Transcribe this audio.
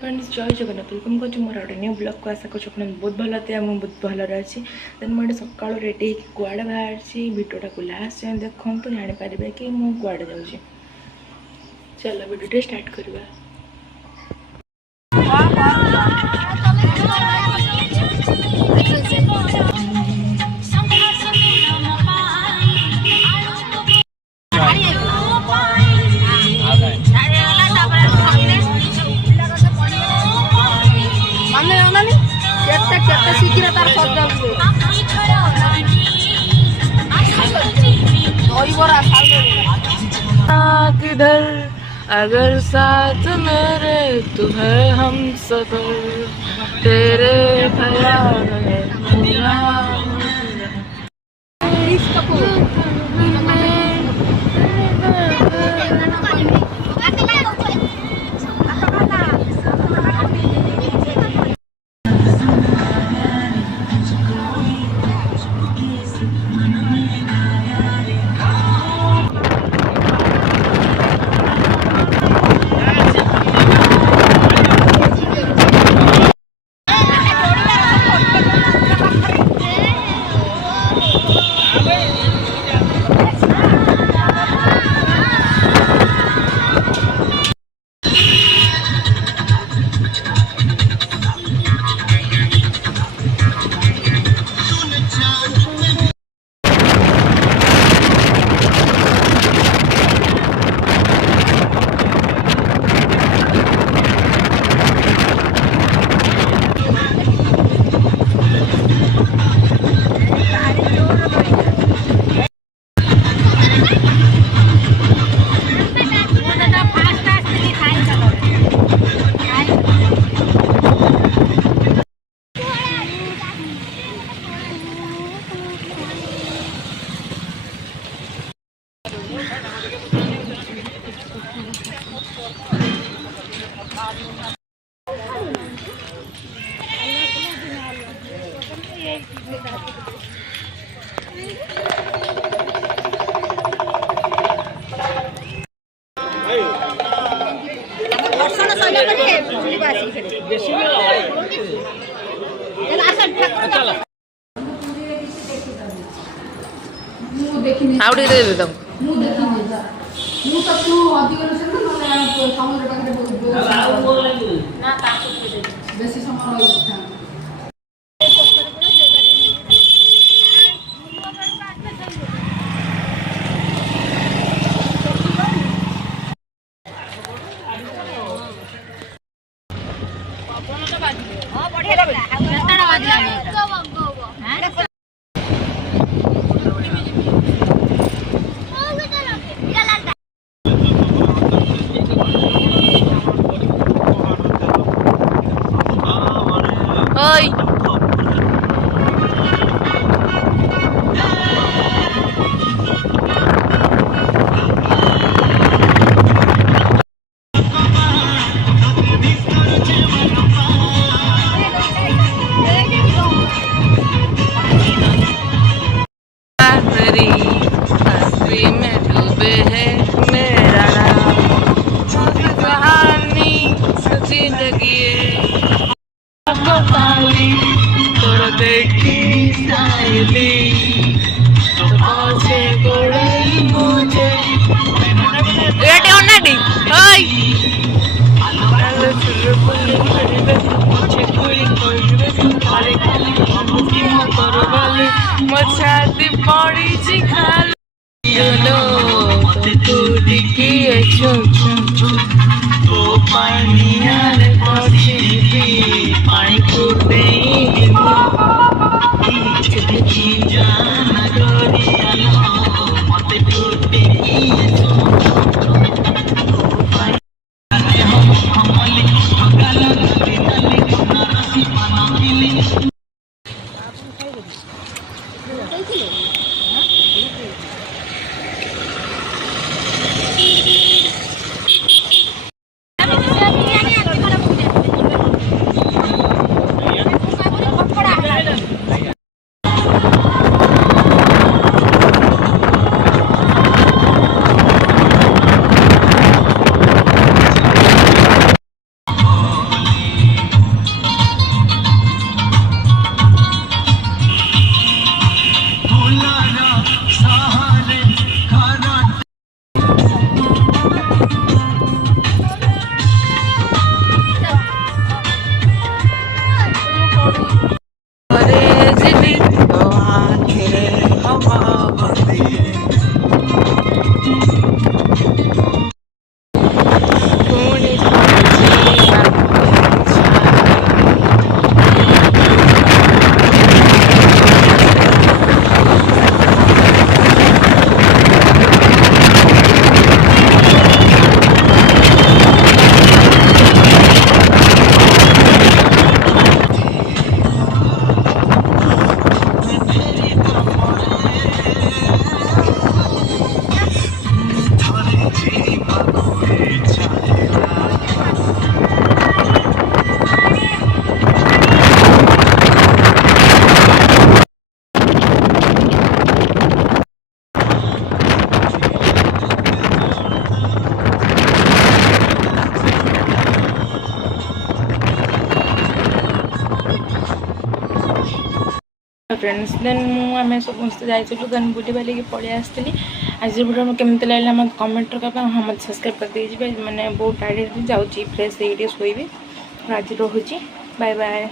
फ्रेंड्स जय जगन्नाथ वेलकम कर मोर गोटे न्यू ब्लॉग को आशा कर बहुत भल थे मुझे बहुत भलରେ अच्छी देन मुझे सकाल रेडी कुआड़े बाहर भिडियोटा को लास्ट जाए देखूँ तो जानीपारे कि मुझे कुआड़े जाऊँगी। चलो भिडियो स्टार्ट करवा। किधर अगर साथ मेरे तू है हम सफर तेरे ख्याल आवड़ी दे दे तुम छाती पड़ी खाल ପୁଣି फ्रेंड्स देन आम समस्त जाइलु देन बुली बालिकी पलि आसती आज वीडियो केमती लगे मत कमेंट कर हाँ मत सब्सक्राइब कर दीजिए मैंने बहुत टाइड जाऊँगी फ्रेश होगी शोबी आज रोचे बाय बाय।